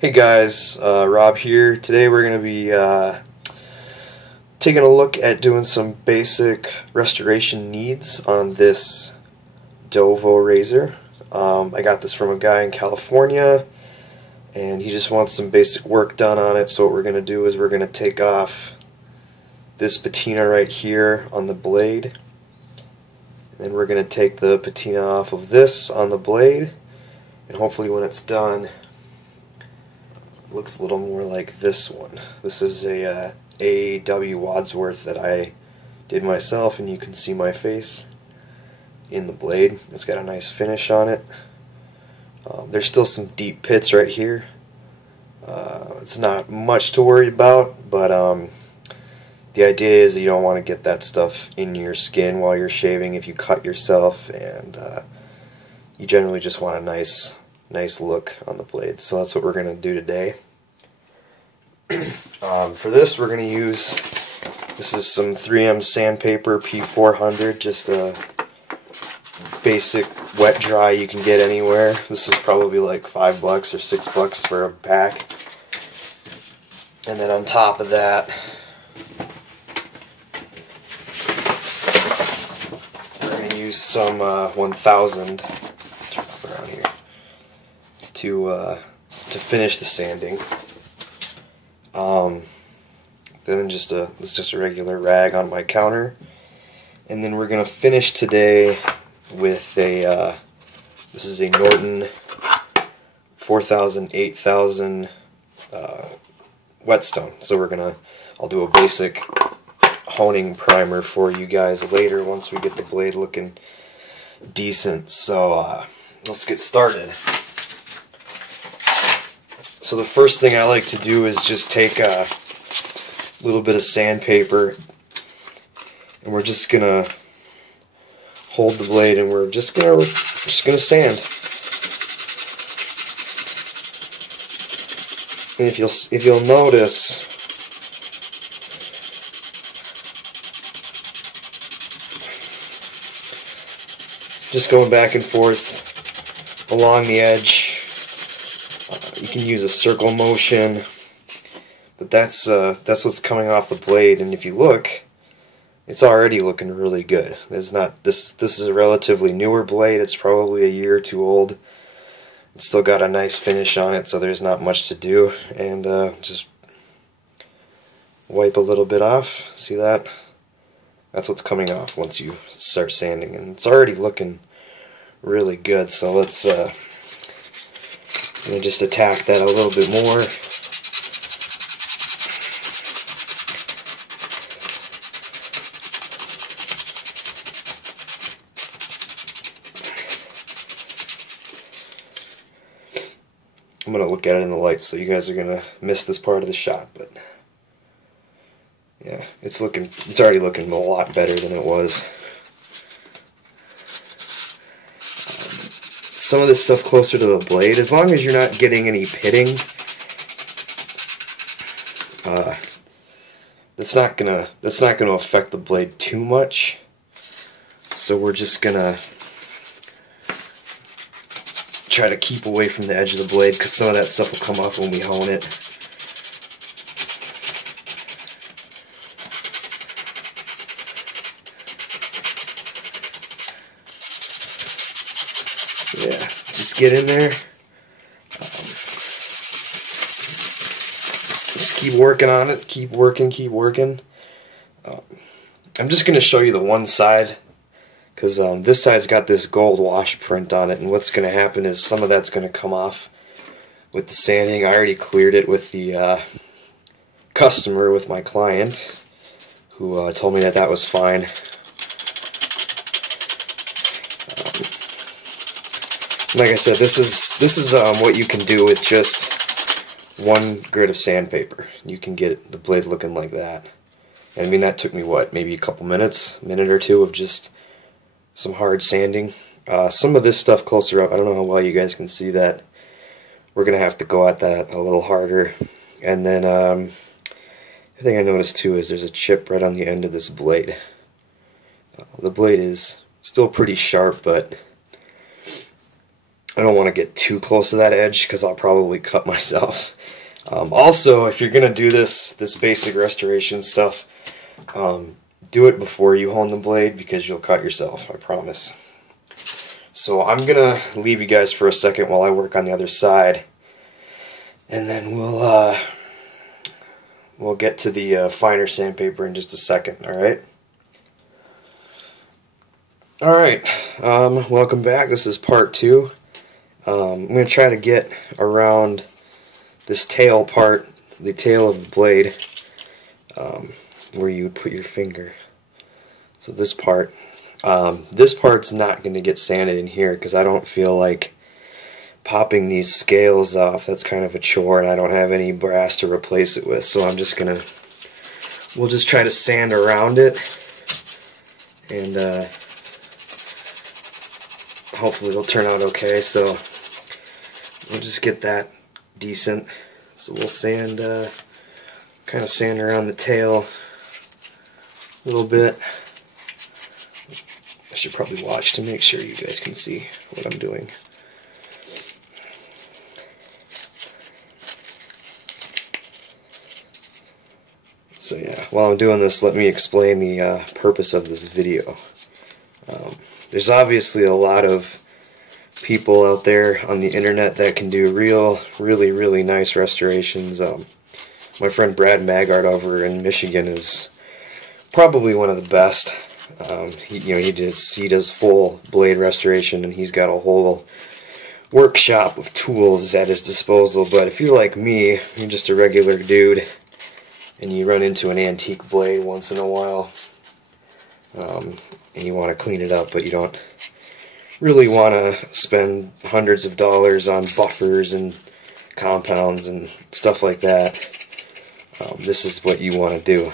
Hey guys, Rob here. Today we're going to be taking a look at doing some basic restoration needs on this Dovo razor. I got this from a guy in California and he just wants some basic work done on it. So what we're going to do is we're going to take off this patina right here on the blade, and then we're going to take the patina off of this on the blade, and hopefully when it's done it looks a little more like this one. This is a A.W. Wadsworth that I did myself, and you can see my face in the blade. It's got a nice finish on it. There's still some deep pits right here. It's not much to worry about, but the idea is that you don't want to get that stuff in your skin while you're shaving if you cut yourself, and you generally just want a nice look on the blade. So that's what we're going to do today. For this we're going to use, this is some 3M sandpaper P400, just a basic wet dry you can get anywhere. This is probably like $5 or $6 for a pack. And then on top of that we're going to use some 1000 around here to finish the sanding. Then it's just a regular rag on my counter, and then we're gonna finish today with a this is a Norton 4000 8000 whetstone. So I'll do a basic honing primer for you guys later once we get the blade looking decent. So let's get started. So the first thing I like to do is just take a little bit of sandpaper, and we're just gonna hold the blade, and we're just gonna sand. And if you'll notice, just going back and forth along the edge. You can use a circle motion, but that's what's coming off the blade, and if you look, it's already looking really good. This is a relatively newer blade. It's probably a year or two old. It's still got a nice finish on it, so there's not much to do. And just wipe a little bit off. See that? That's what's coming off once you start sanding, and it's already looking really good. So let's just attack that a little bit more. I'm going to look at it in the light, so you guys are going to miss this part of the shot, but yeah, it's already looking a lot better than it was. Some of this stuff closer to the blade, as long as you're not getting any pitting, that's not gonna affect the blade too much. So we're just gonna try to keep away from the edge of the blade, because some of that stuff will come off when we hone it. So yeah, just get in there. Just keep working on it. Keep working. Keep working. I'm just going to show you the one side, because this side's got this gold wash print on it, and what's going to happen is some of that's going to come off with the sanding. I already cleared it with the customer, with my client, who told me that was fine. Like I said, this is what you can do with just one grit of sandpaper. You can get the blade looking like that. And I mean, that took me what, maybe a couple minutes, minute or two of just some hard sanding. Some of this stuff closer up, I don't know how well you guys can see that. We're gonna have to go at that a little harder. And then the thing I noticed too is there's a chip right on the end of this blade. The blade is still pretty sharp, but I don't want to get too close to that edge because I'll probably cut myself. Also, if you're gonna do this basic restoration stuff, do it before you hone the blade because you'll cut yourself, I promise. So I'm gonna leave you guys for a second while I work on the other side, and then we'll get to the finer sandpaper in just a second. All right. All right. Welcome back. This is part 2. I'm gonna try to get around this tail part, the tail of the blade, where you would put your finger. So this part's not going to get sanded in here because I don't feel like popping these scales off. That's kind of a chore, and I don't have any brass to replace it with. So we'll just try to sand around it, and hopefully it'll turn out okay. So we'll just get that decent. So we'll sand, kind of sand around the tail a little bit. I should probably watch to make sure you guys can see what I'm doing. So yeah, while I'm doing this, let me explain the purpose of this video. There's obviously a lot of people out there on the internet that can do really nice restorations. My friend Brad Maggart over in Michigan is probably one of the best. He does full blade restoration, and he's got a whole workshop of tools at his disposal. But if you're like me, you're just a regular dude, and you run into an antique blade once in a while, and you want to clean it up, but you don't really want to spend hundreds of dollars on buffers and compounds and stuff like that, this is what you want to do.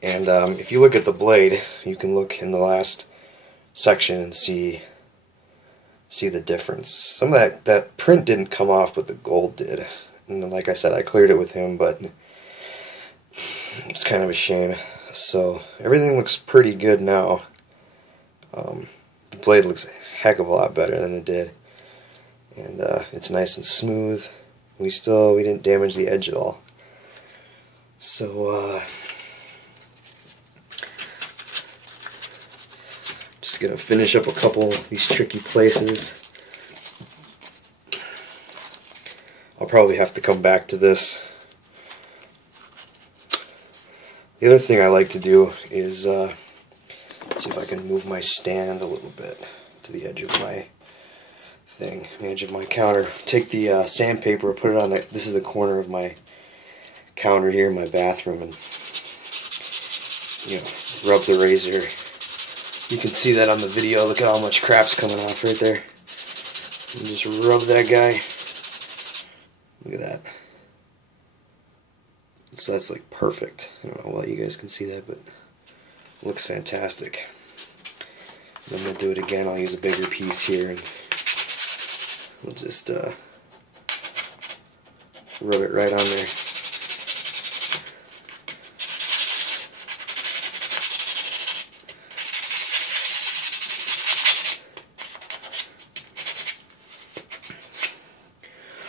And if you look at the blade, you can look in the last section and see the difference. Some of that print didn't come off, but the gold did. And like I said, I cleared it with him, but it's kind of a shame. So everything looks pretty good now. The blade looks a heck of a lot better than it did, and it's nice and smooth. We didn't damage the edge at all. So just gonna finish up a couple of these tricky places. I'll probably have to come back to this. The other thing I like to do is let's see if I can move my stand a little bit to the edge of my thing, the edge of my counter. Take the sandpaper, put it on this is the corner of my counter here in my bathroom, and rub the razor. You can see that on the video. Look at how much crap's coming off right there. And just rub that guy. Look at that. So that's like perfect. I don't know why you guys can see that, but it looks fantastic. And I'm going to do it again. I'll use a bigger piece here, and we'll just rub it right on there.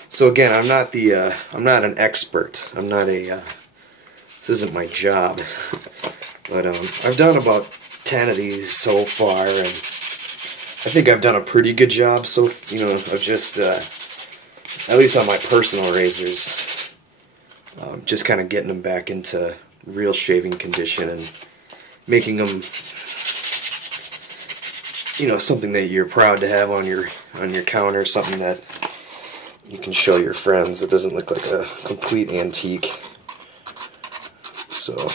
So again, I'm not an expert. I'm not a this isn't my job. But I've done about 10 of these so far, and I think I've done a pretty good job. So of just at least on my personal razors, just kind of getting them back into real shaving condition and making them, something that you're proud to have on your counter, something that you can show your friends. It doesn't look like a complete antique. So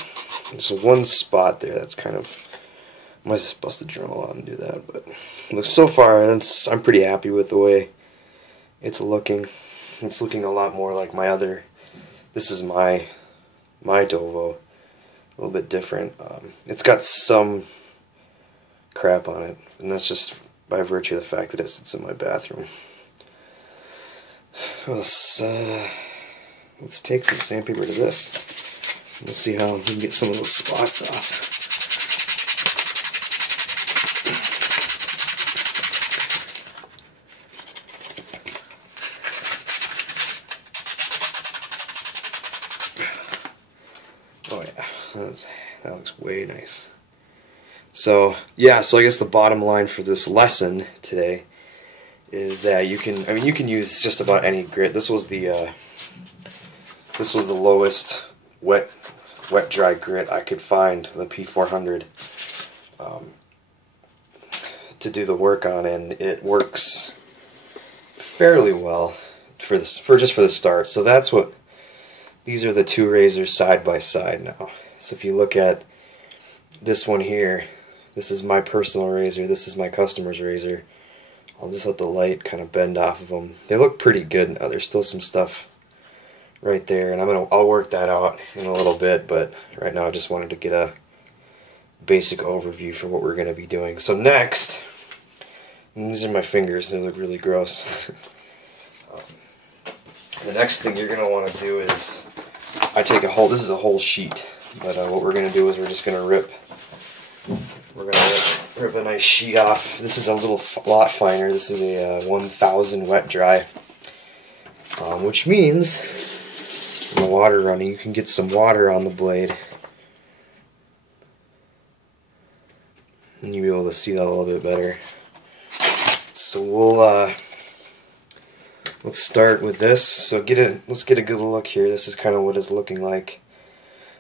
there's one spot there that's kind of, I might just bust the journal out and do that, but look, so far I'm pretty happy with the way it's looking. It's looking a lot more like my other. This is my Dovo, a little bit different. It's got some crap on it, and that's just by virtue of the fact that it sits in my bathroom. Let's take some sandpaper to this. We'll see how we can get some of those spots off. That looks way nice. So yeah, so I guess the bottom line for this lesson today is that you can use just about any grit. This was the lowest wet dry grit I could find, the P400, to do the work on, and it works fairly well for the start. So that's what these are, the two razors side by side now. So if you look at this one here, this is my personal razor, this is my customer's razor. I'll just let the light kind of bend off of them. They look pretty good now. There's still some stuff right there, and I'll work that out in a little bit, but right now I just wanted to get a basic overview for what we're going to be doing. So next, and these are my fingers, they look really gross. The next thing you're going to want to do is, this is a whole sheet, but what we're going to do is we're just going to rip a nice sheet off. This is a lot finer. This is a 1000 wet dry, which means the water running, you can get some water on the blade, and you'll be able to see that a little bit better. So let's start with this. So let's get a good look here. This is kind of what it's looking like.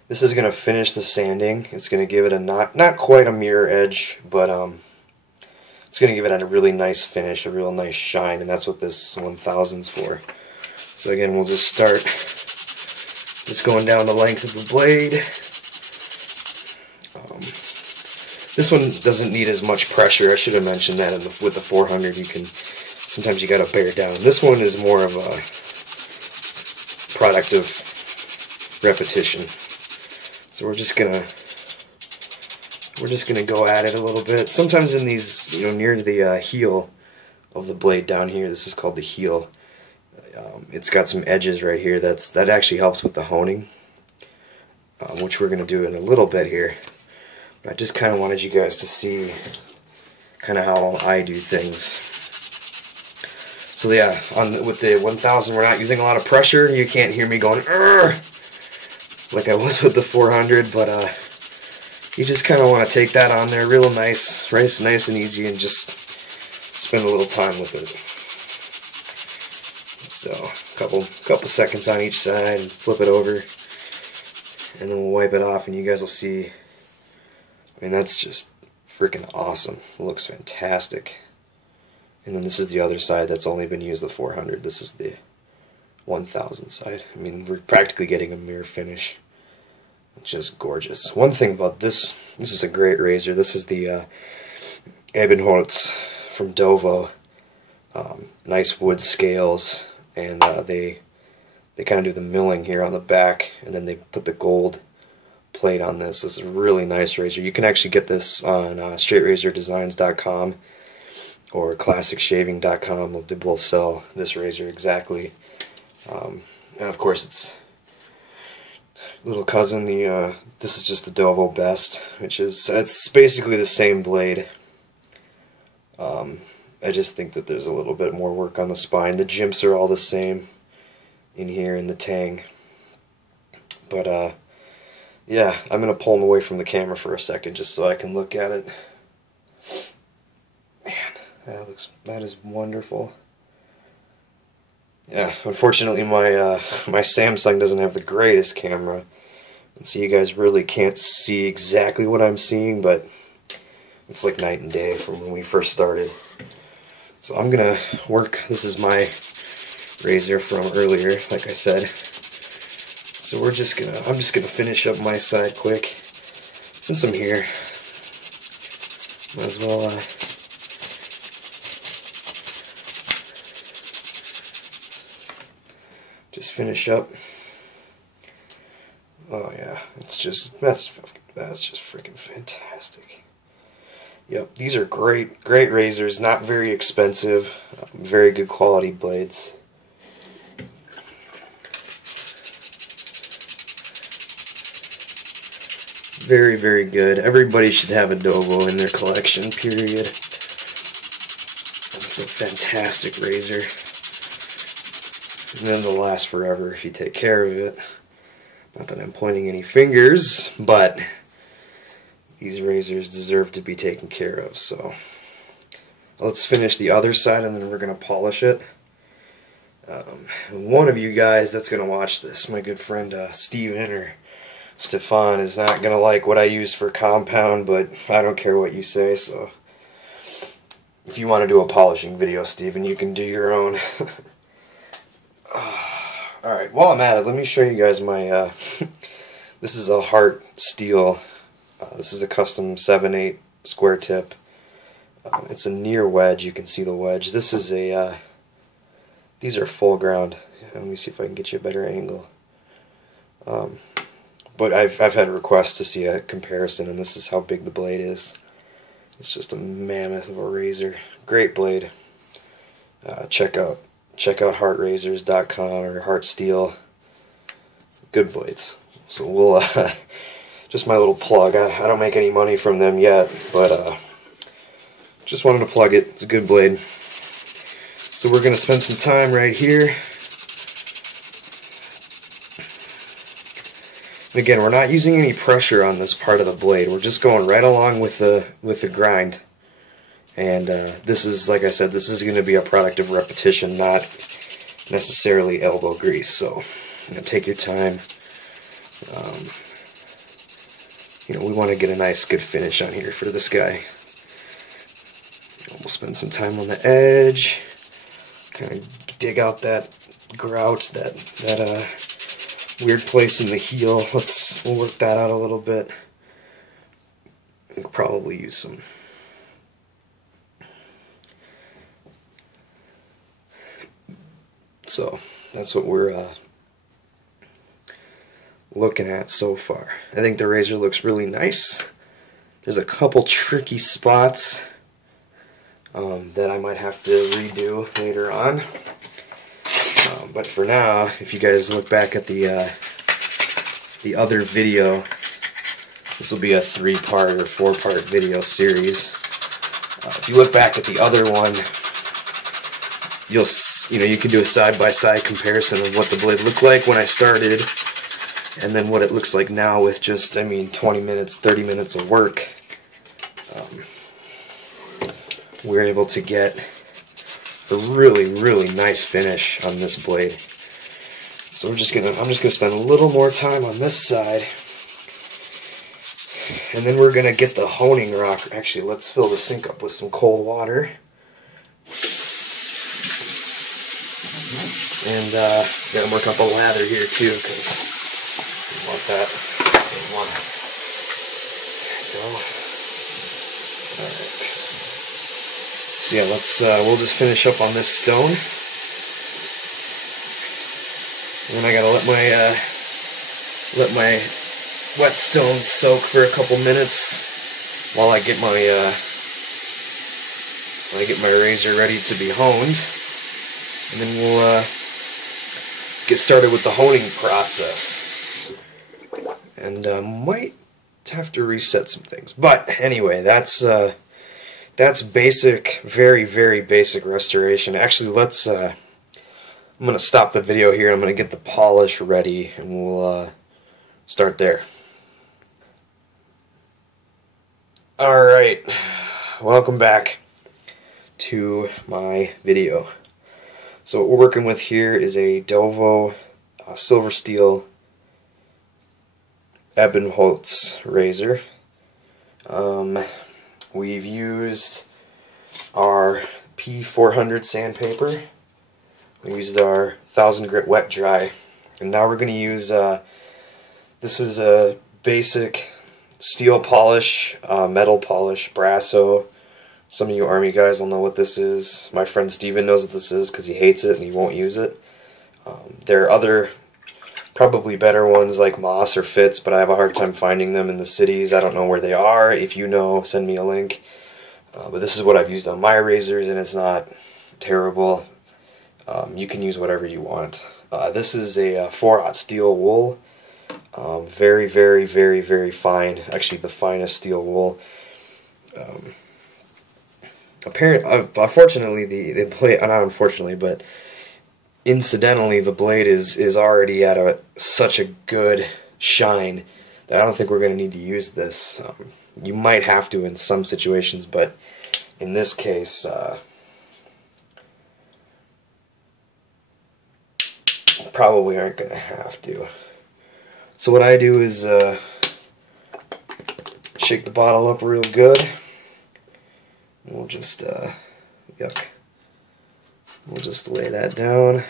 This is going to finish the sanding. It's going to give it a not quite a mirror edge, but it's going to give it a really nice finish, a real nice shine, and that's what this 1000's for. So again, we'll just start just going down the length of the blade. This one doesn't need as much pressure. I should have mentioned that with the 400. Sometimes you got to bear down. This one is more of a product of repetition. So we're just gonna go at it a little bit. Sometimes in these, near the heel of the blade down here, this is called the heel. It's got some edges right here. That actually helps with the honing, which we're gonna do in a little bit here. But I just kind of wanted you guys to see kind of how I do things. So yeah, with the 1000, we're not using a lot of pressure. You can't hear me going "Urgh!" like I was with the 400, but you just kind of want to take that on there real nice and easy, and just spend a little time with it. So a couple seconds on each side, and flip it over, and then we'll wipe it off, and you guys will see. I mean, that's just freaking awesome. It looks fantastic. And then this is the other side that's only been used, the 400. This is the 1000 side. I mean, we're practically getting a mirror finish. It's just gorgeous. One thing about this is a great razor. This is the Ebenholz from Dovo. Nice wood scales, and they kind of do the milling here on the back, and then they put the gold plate on this. This is a really nice razor. You can actually get this on straightrazordesigns.com or classicshaving.com. They both sell this razor exactly. And of course, it's little cousin. This is just the Dovo Best, it's basically the same blade. I just think that there's a little bit more work on the spine. The jimps are all the same in here in the tang. But yeah, I'm gonna pull them away from the camera for a second just so I can look at it. Man, that is wonderful. Yeah, unfortunately my Samsung doesn't have the greatest camera, and so you guys really can't see exactly what I'm seeing, but it's like night and day from when we first started. So I'm gonna work. This is my razor from earlier, like I said. So I'm just gonna finish up my side quick. Since I'm here, might as well just finish up. Oh yeah, that's just freaking fantastic. Yep, these are great razors, not very expensive, very good quality blades. Very, very good. Everybody should have a Dovo in their collection, period. It's a fantastic razor. And then they'll last forever if you take care of it. Not that I'm pointing any fingers, but these razors deserve to be taken care of. So let's finish the other side and then we're going to polish it. One of you guys that's going to watch this, my good friend Steven or Stefan, is not going to like what I use for compound, but I don't care what you say, so if you want to do a polishing video, Steven, you can do your own. Alright, while I'm at it, let me show you guys my, this is a Hart steel, this is a custom 7/8 square tip. It's a near wedge, you can see the wedge. This is a, these are full ground. Let me see if I can get you a better angle. But I've had requests to see a comparison, and this is how big the blade is. It's just a mammoth of a razor. Great blade. Check out heartrazors.com or Hart Steel. Good blades. So we'll just my little plug. I don't make any money from them yet, but just wanted to plug it. It's a good blade. So we're going to spend some time right here. And again, we're not using any pressure on this part of the blade. We're just going right along with the grind. And this is, like I said, this is going to be a product of repetition, not necessarily elbow grease. So, take your time. We want to get a nice, good finish on here for this guy. We'll spend some time on the edge, kind of dig out that grout, that weird place in the heel. We'll work that out a little bit. We'll probably use some. So that's what we're looking at so far. I think the razor looks really nice. There's a couple tricky spots that I might have to redo later on. But for now, if you guys look back at the other video, this will be a 3-part or 4-part video series. If you look back at the other one, you can do a side-by-side comparison of what the blade looked like when I started, and then what it looks like now with just, 20 minutes, 30 minutes of work. We're able to get a really, really nice finish on this blade. So I'm just gonna spend a little more time on this side, and then we're gonna get the honing rock. Actually, let's fill the sink up with some cold water. And gotta work up a lather here too, because we want that. We want it. There we go. Alright. So yeah, we'll just finish up on this stone. And then I gotta let my whetstone soak for a couple minutes while I get my razor ready to be honed. And then we'll get started with the honing process. And might have to reset some things. But anyway, that's basic, very, very basic restoration. Actually, I'm going to stop the video here. I'm going to get the polish ready, and we'll start there. Alright, welcome back to my video. So what we're working with here is a Dovo silver steel Ebenholz razor. We've used our P400 sandpaper. We used our 1000 grit wet dry, and now we're going to use this is a basic steel polish, metal polish, Brasso. Some of you Army guys will know what this is. My friend Steven knows what this is because he hates it and he won't use it. There are other, probably better ones like Moss or Fitz, but I have a hard time finding them in the cities. I don't know where they are. If you know, send me a link. But this is what I've used on my razors, and it's not terrible. You can use whatever you want. This is a 4/0 steel wool. Very, very, very, very fine. Actually, the finest steel wool. Unfortunately, the blade, not unfortunately, but incidentally, the blade is already at such a good shine that I don't think we're going to need to use this. You might have to in some situations, but in this case, probably aren't going to have to. So what I do is shake the bottle up real good. We'll just, yuck. We'll just lay that down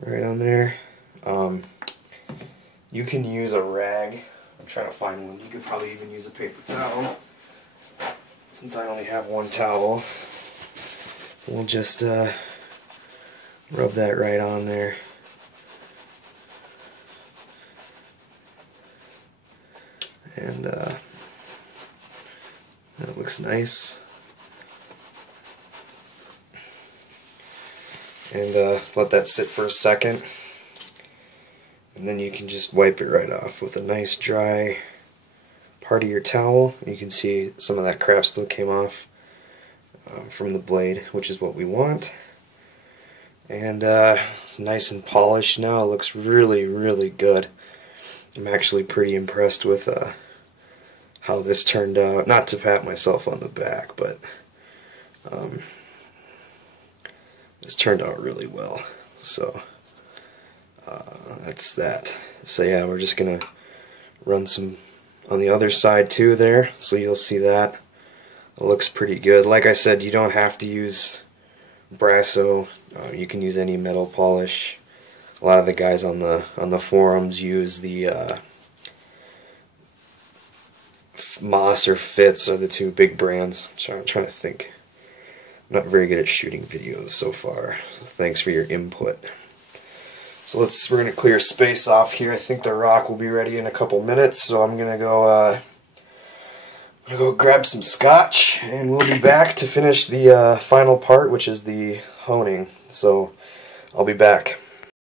right on there. You can use a rag. I'm trying to find one. You could probably even use a paper towel. Since I only have one towel, we'll just rub that right on there. And that looks nice. And let that sit for a second. And then you can just wipe it right off with a nice dry part of your towel. You can see some of that crap still came off from the blade, which is what we want. And it's nice and polished now. It looks really, really good. I'm actually pretty impressed with how this turned out. Not to pat myself on the back, but this turned out really well. So that's that. So yeah, we're just gonna run some on the other side too there, so you'll see that. It looks pretty good. Like I said, you don't have to use Brasso. You can use any metal polish. A lot of the guys on the forums use the Moss or Fitz are the two big brands. I'm trying to think. I'm not very good at shooting videos so far. Thanks for your input. So we're gonna clear space off here. I think the rock will be ready in a couple minutes, so I'm gonna go grab some scotch, and we'll be back to finish the final part, which is the honing. So I'll be back.